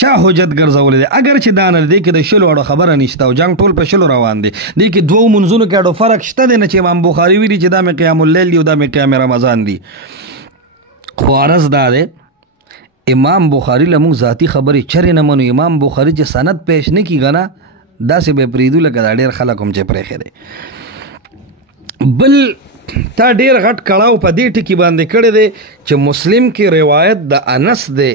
چا حجت ګرځولې دی. اگر چې دا نه دی کې د شلو اړو خبره نشته او جنگ ټول په شلو روان دی، دی کې 2 منځونو کې اړو فرق شته دی نه چې امام بخاري ویلي چې دا مې قیام اللیل دی او دا مې قیام رمضان دی. خو عرض دا دی امام بخاري له موږ ذاتي خبرې چرې نه منو. امام بخاري چې سند پیش نه کېږي نه داسې به پرېږدو لکه دا ډېر خلک هم چې پرېښی دی. بل تا ډېر غټ کړاو په دې ټکي باندې کړی دی چې مسلم کې روایت د انس دی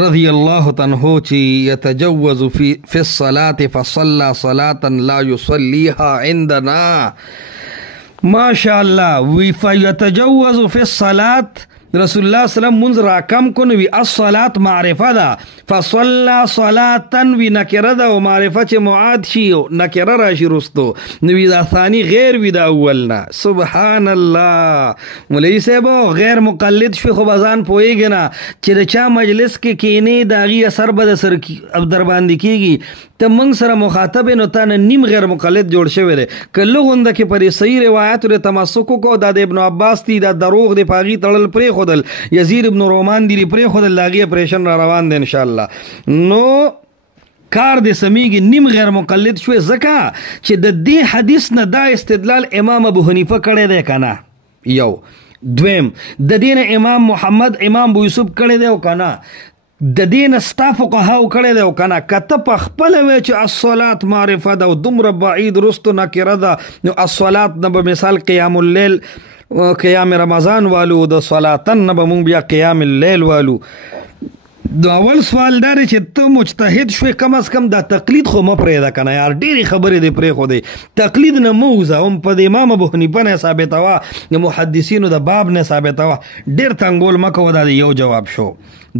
رضی الله عنه چې یتجوز فی الصلاة فصلى صلاة لا يصليها عندنا. ماشاء الله وی فیتجوز فی الصلاة رسول الله سلام منځ را کم کو نو وی الصلاة معرفه ده، فصلى صلاة وی نکره ده او معرفه چې معاد شي نکره راشي رستو نو وی دا ثانی غیر وی دا اولنا. سبحان الله مولوی صاحب غیر مقلد شوی خو بزان پوهیږي نه چې د چا مجلس کې کینې د هغې اثر به د سر در باندې کېږي. ته موږ سره مخاطب نو تا نه نیم غیر مقلد جوړ شوی دی. که لغونده کې پرې صحیح روایاتو د تمسک وکړو دا د ابن عباس دی، دا دروغ دی، په هغې تړل پرېښودل، یزید ابن رومان دی پرېښودل، د هغې اپریشن را روان دی انشاءالله. نو کار دې سمیږي، نیم غیر مقلد شوی ځکه چې د دې حدیث نه دا استدلال امام ابو حنیفه کړی دی که نه. یو دویم د دې نه امام محمد امام ابو یوسف کړی دی او که نه د دې نه ستا فقهاو کړی دی او که نه. که ته په خپله وایې چې الصلاة معرفه ده او دومره بعید رستو نکره ده نو الصلاة نه به مثال قیام اللیل قیام رمضان والو، د صلاتن نه به مونږ بیا قیام اللیل والو. د اول سوال دا دی چې ته مجتهد شوې کم از کم دا تقلید خو مه پرېږده که نه یار، ډېرې خبرې دې پرېښودې. تقلید نه مه وځه، هم په د امام ابو حنیفه نه ثابتوه، د محدثینو د باب نه ثابتوه، ډېر تنګول مه کوه. دا د یو جواب شو.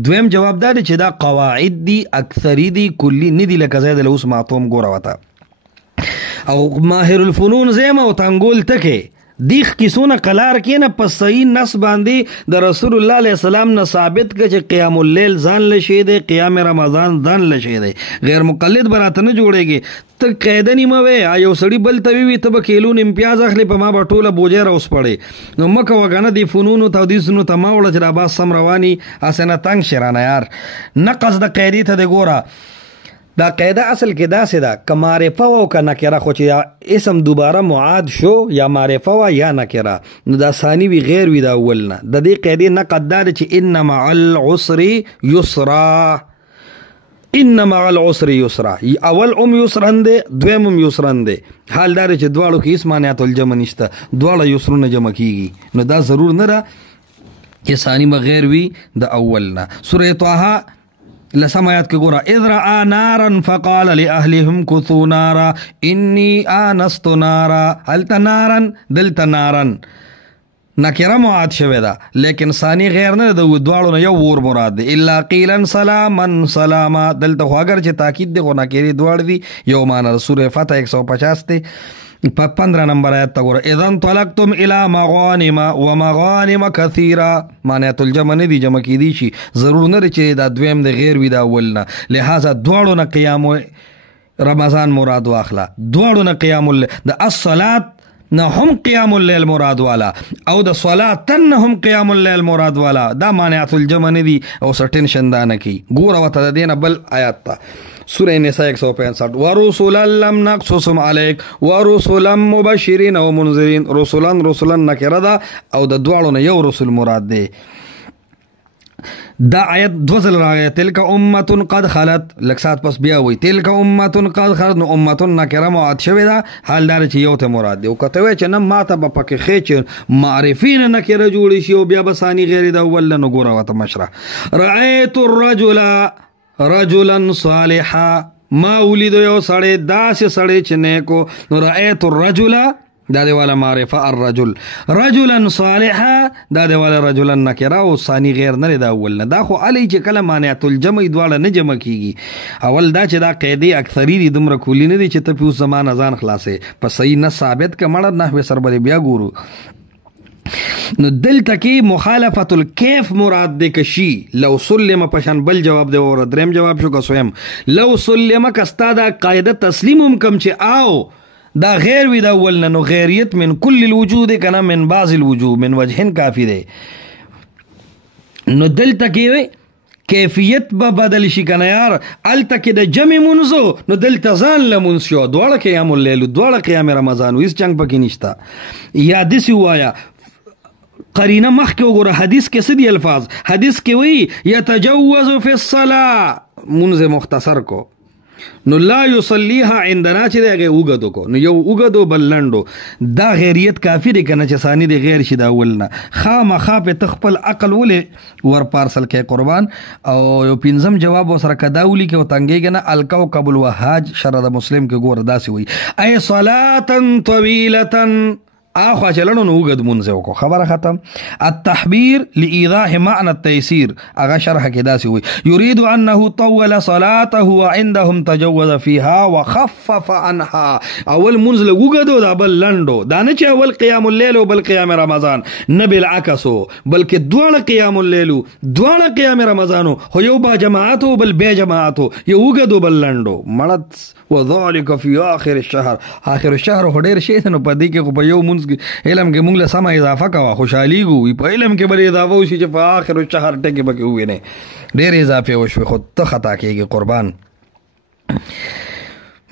دویم جواب دا دی چې دا قواعد دي اکثري دي کلی نه دي، لکه زید له اوس معطوم ګوره وته او ماهر الفنون زیم او تنګول تکې دیخ کسونه قلار کې نه په صحیح نص باندې د رسول الله علیه السلام نه ثابت که چې قیام اللیل ځان لشي دی، قیام رمضان ځان لشي دی. غیر مقلد به راته نه جوړېږي. ته قاعده نیمه وې یو سړي بل ته وي ته به کیلون امتیاز اخلي، په ما به ټوله بوجه راوسپړې. نو مه کوه که نه دې فنونو تودیسونو ته ما وړه چې دا باز سم رواني هسې نه تنګ شي رانه یار. نقص د قاعدې ته دی ګوره. دا قاعده اصل کې داسې ده که معرفه و که نکره، خو چې اسم دوباره معاد شو یا معرفه و یا نکره نو دا ثانی وی غیر وی دا اول نه. د دې قاعدې نقد دا دی چې ان مع العسر یسرا، ان مع العسر یسرا، اول یسرن دی دویم یسرن دی. حال دا دی چې دواړو کې هېڅ مانعت الجمع نشته، دواړه یسرونه جمع کېږي. نو دا ضرور نه ده چې ثانی به غیر وي د اول نه. سورة طه لسم آیات کې ګوره اذ رأى نارا فقال لأهلهم كثوا نارا انی آنست نارا. هلته نارا دلته نارا نکره معاد شوی ده لیکن ثانی غیر نه د دواړو نه یو ور مراد دی. الا قیلا سلاما سلاما دلته خو اگر چې تاکید دی خو نکرې دواړه دي یو معنی. سورة فتح 150 دی په 15 نمبر آیت ته ګوره اذا انطلقتم الى مغانم ومغانم كثيرا. معنیت الجمع نه دي جمع کېدی شي، ضرور نه دی چې دا دویم د غیر وي دا اول نه. لہذا دواړو نه قیام رمضان مراد واخله، دواړو نه قیام د الصلاة نه هم قیام اللیل مراد والا او د صلاتن نه هم قیام اللیل مراد والا دا مانعت الجمع نه دي او ټینشن دا نه کی ګوره وته د دینه بل آیات ته سورہ نساء 165 ورسولا لم نقصصهم عليك ورسولا مبشرين ومنذرين رسولا نکره ده او د دواړو نه یو رسول مراد دی دا آیت دوزل راغی تلک امتون قد خلت لکسات پس بیا وی تلک امتون قد خلت نو امتون نکره معاد شوی دا حال دار چې یو ته مراد دی او کته وی چې نه ماته به پکې خېچ معرفین نکره جوړی شي او بیا بسانی غیر دا ول نه ګوره وته مشره رأیت الرجل رجلا صالحا ما ولید یو سړی داسې سړی چې نیکو نو رأیت الرجل دا دی والا معرفه الرجل رجلا صالحا دا دی والا رجلا نکره او ثانی غیر نه دا اول نه دا خو علی چې کله مانعت الجمع دواړه نه جمع کیږي اول دا چې دا قاعده اکثری دي دومره کولی نه دي چې ته په زمان ازان خلاصې په صحیح نه ثابت ک مړه نه به سر بیا ګورو نو دلته کې مخالفت الکیف مراد دی کشي لو سلم پشان بل جواب دی اور دریم جواب شو کسویم لو سلم کستا دا قاعده تسلیم هم کم چې آو دا غیر وی دا اول نو غیریت من کل الوجود کنا من بعض الوجود من وجهن کافی دی نو دلته کې کیفیت به بدل شي کنه یار الته کې د جمع منځو نو دلته ځان لمونځ شو دواړه قیام اللیل دواړه قیام رمضان ویس چنګ پکې نشته یا دسی وایا قرینه مخ کې وګوره حدیث کې سدي الفاظ حدیث کې وی یتجوز فی الصلاه منځ مختصر کو نو لا یصلیها عندنا چې دغه وګدو کو نو یو وګدو بل لندو دا غیریت کافی دی کنه چې ثانی دی غیر شي دا ولنه خامخا په تخپل عقل ولې ور پارسل کې قربان او یو پنځم جواب وسره کداولی کې وتنګیږي نه الکو قبل وهاج شرع مسلم کې ګور داسي وي ای صلاتن طویلتن آخوا چلنو نو وګد منځ وکړو خبره ختم التحبير لإيضاح معنى التيسير اغا شرح کې داسي وي يريد انه طول صلاته وعندهم تجوز فيها وخفف عنها اول منځ له وګدو دا بل لندو دا نه چې اول قيام الليل او بل قيام رمضان نه بالعكس بلکې دوه قيام الليل دوه قيام رمضان هو یو با جماعت او بل به جماعت یو وګدو بل لندو مړت وذلك في اخر الشهر اخر الشهر هډیر شي نو پدې کې په یو منځ علم کې موږ له سم اضافه کوا خوشحالي ګو په علم کې بل اضافه وشي چې په اخر الشهر ټکي بکې وې نه ډېر اضافه وشو خو ته خطا کېږي قربان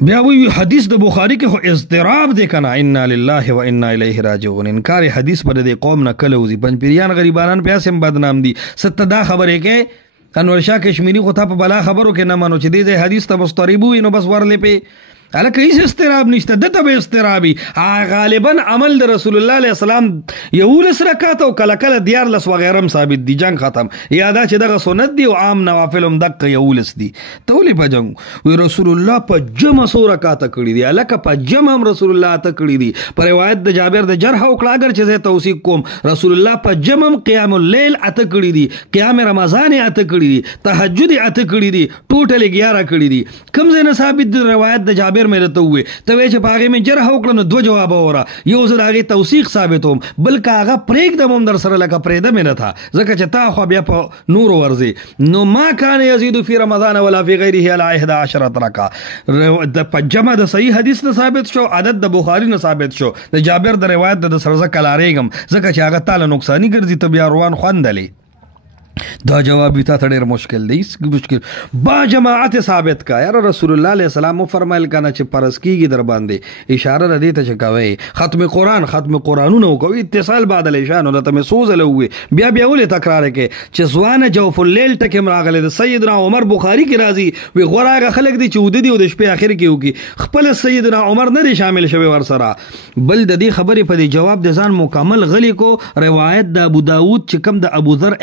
بیا وی حدیث د بخاری کې خو اضطراب دی کنه انا لله و انا الیه راجعون انکار حدیث پر د قوم نه کله وزي پنځپیریان غریبانان پیاسم بدنام دي ستدا خبره کې انور شاه کشمیری خو ته په بلا خبرو کې نه مانو چې د حدیث ته مستریبو نو بس ورلې په الکه هیڅ استراب نشته دته به استرابي غالبا عمل د رسول الله علیه السلام یولس رکعات او کله کله دیار لس وغیرم ثابت دي جنگ ختم یادا چې دغه سنت دی او عام نوافل هم دغه یولس دي تولې په جنگ وی رسول الله په جمع سو رکعات کړی دی الکه په جمع هم رسول الله ته کړی دی پر روایت د جابر د جرح او کلاګر چې زه توثیق کوم رسول الله په جمع قیام الليل اته کړی دی قیام رمضان اته کړی دی تهجد اته کړی دی ټوټل 11 کړی دی کوم زنه ثابت د روایت د جابر مې ته وې ته وې چې پاغه مې جرح وکړنو دو جواب اورا یو زه هغه توثیق ثابتوم بلکې هغه پریک د مم در سره لکه پرېده مې نه تھا ځکه چې تا خو بیا په نور ورزي نو ما کان یزيد فی رمضان ولا فی غیره الا 11 رکعه د پجمه د صحیح حدیث نه ثابت شو عدد د بخاری نه ثابت شو د جابر د روایت د سرزه کلاریګم ځکه چې هغه تعالی نقصانی ګرځي ته بیا روان خوندلې دا جواب تا ډېر مشکل دی مشکل با جماعت ثابت کا یار رسول الله علیه السلام فرمایل کنه چې پرس کیږي در باندې اشاره ردی ته چې کوي ختم قرانونه کوي اتصال بعد الاشان ولته مسوز لوي بیا ولې تکرار کې چې زوانه جوف الليل ټکم راغله د سیدنا عمر بخاری کې راځي وی غوراغه خلک دي چې ودی او د شپې اخر کې وکي خپل سیدنا عمر نه شامل شوی ور سره بل د دې خبرې په دې جواب د ځان مکمل غلی کو روایت د ابو داود چې کم د ابو ذر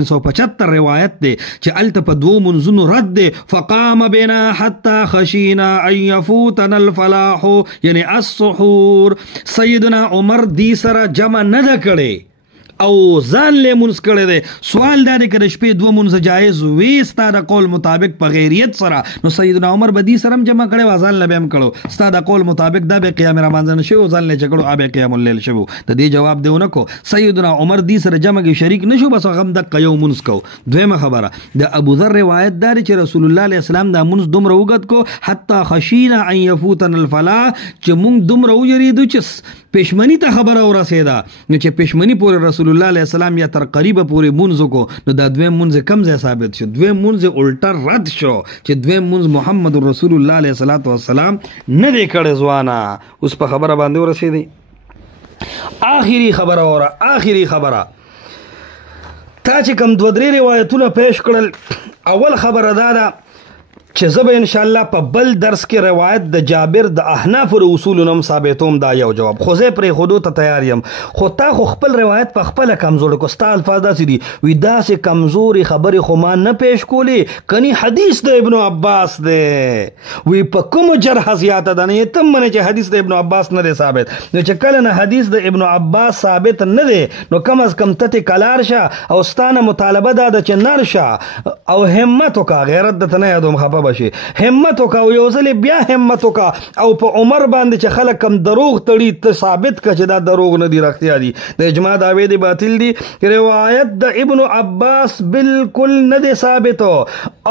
1375 روایت دی چې الته په دوه منځونو رد دی فقام بنا حتى خشينا ان يفوتنا الفلاح یعنی السحور سیدنا عمر دی سره جمع نه کړي او ځان له مونږ کړی دی. سوال دا دی که د شپې 2 مونځ جایز وي ستا د قول مطابق په غیریت سره، نو سیدنا عمر به دې سره هم جمع کړی و، ځان له به هم کړو. ستا د قول مطابق دا به قیام رمضان شوی، ځان له چې کړو به قیام الليل شوی. د دې جواب دی ونه کو. سیدنا عمر دې سره جمع کې شریک نشو، بس هغه د یو مونځ کو. دویمه خبره د ابو ذر روایت داري چې رسول الله علیه السلام دا مونږ دومره وګت کو حتی خشینا ان يفوتن الفلاح، چې مونږ دومره وجریدو چې پښمنی ته خبره ورسېده. نو چې پښمنی پورې رسول الله علیه السلام یا تر قریبه پورې مونږ کو، نو دا دویم مونږ کم ځای ثابت شو، دویم مونږ الټا رد شو چې دویم مونږ محمد رسول الله علیه السلام نه دی کړی. ځوانه اوس په خبره باندې ورسېدی. آخري خبره وره، آخري خبره تا چې کوم 2-3 روایتونه پیش کړل، اول خبره دا ده چې زه به انشاءالله په بل درس کې روایت د جابر د احناف او اصولو هم ثابتوم. دا یو جواب خو زه پرې خودو ته تیار یم، خو تا خو خپل روایت په خپل کمزور کو. ستا الفاظ داسې دي وی داسې کمزوري خبرې خو ما نه پیش کولې، کني حدیث د ابن عباس دی وی په کوم جرح زیاته ده، نه تم منه چې حدیث د ابن عباس نه دی ثابت. نو چې کله نه حدیث د ابن عباس ثابت نه دی، نو کم از کم ته کلار شه او ستانه مطالبه ده چې نرشه او همت وکا، غیرت د تنه یادوم خبر بشي، همت وکا او یو ځل بیا همت وکا او په عمر باندې چې خلک کم دروغ تړي ته ثابت کا چې دا دروغ نه دي، رښتیا دي. د اجماع دعوی دي باطل دي. روایت د ابن عباس بالکل نه دی ثابت،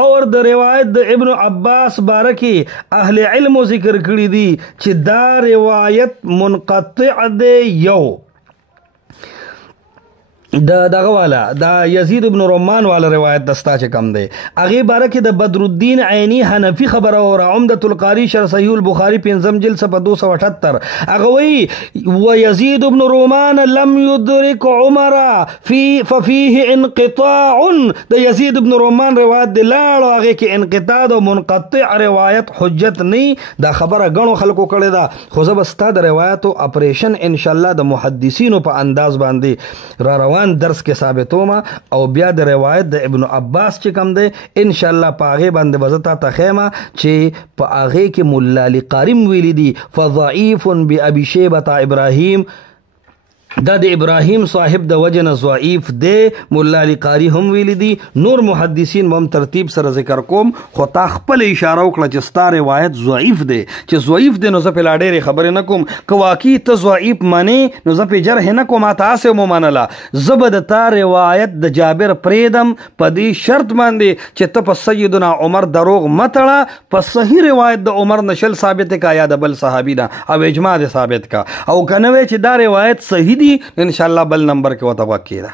اور د روایت د ابن عباس بارکی اهل علم ذکر کړی دي چې دا روایت منقطع دی. یو دغه والا دا یزید ابن رومان والا روایت دستا چې کم دی، هغه باره کې د بدر الدین عینی حنفی خبره اور عمدۃ القاری شرح صحیح البخاری 5 جلد صفحه 278 هغه وی و یزید ابن رومان لم يدرك عمر ففيه انقطاع. د یزید ابن رومان روایت دی لاړو هغه کې انقطاع او منقطع روایت حجت نه. دا خبره غنو خلکو کړي دا، خو زه بس تا د روایتو اپریشن ان شاء الله د محدثینو په انداز باندې را روان درس کې ثابتوما، او بیا د روایت د ابن عباس چې کم دی ان شاء الله په هغه باندې بزتا تخیمه چې په هغه کې مولا علی قارم ویلی دی فضعیف بابي شیبه ابراهیم، دا د ابراهیم صاحب د وجه ضعیف دی. مولا علی قاری هم ویلی دی، نور محدثین هم ترتیب سره ذکر کوم، خو تا خپل اشاره وکړه چې ستا روایت ضعیف دی. چې ضعیف دی نو زه په لاډېرې خبرې نه کوم، که واقعي ته ضعیف منې نو زه په جرح نه کوم، تاسې مو منله. زه به د تا روایت د جابر پرېږدم په دې شرط باندې چې ته په سیدنا عمر دروغ متړه، په صحیح روایت د عمر نشل ثابت کا یا د بل صحابي نه او اجماع دې ثابت کا، او که نه وی چې دا روایت صحیح دي ان شاء الله بل نمبر کې وته وکړه.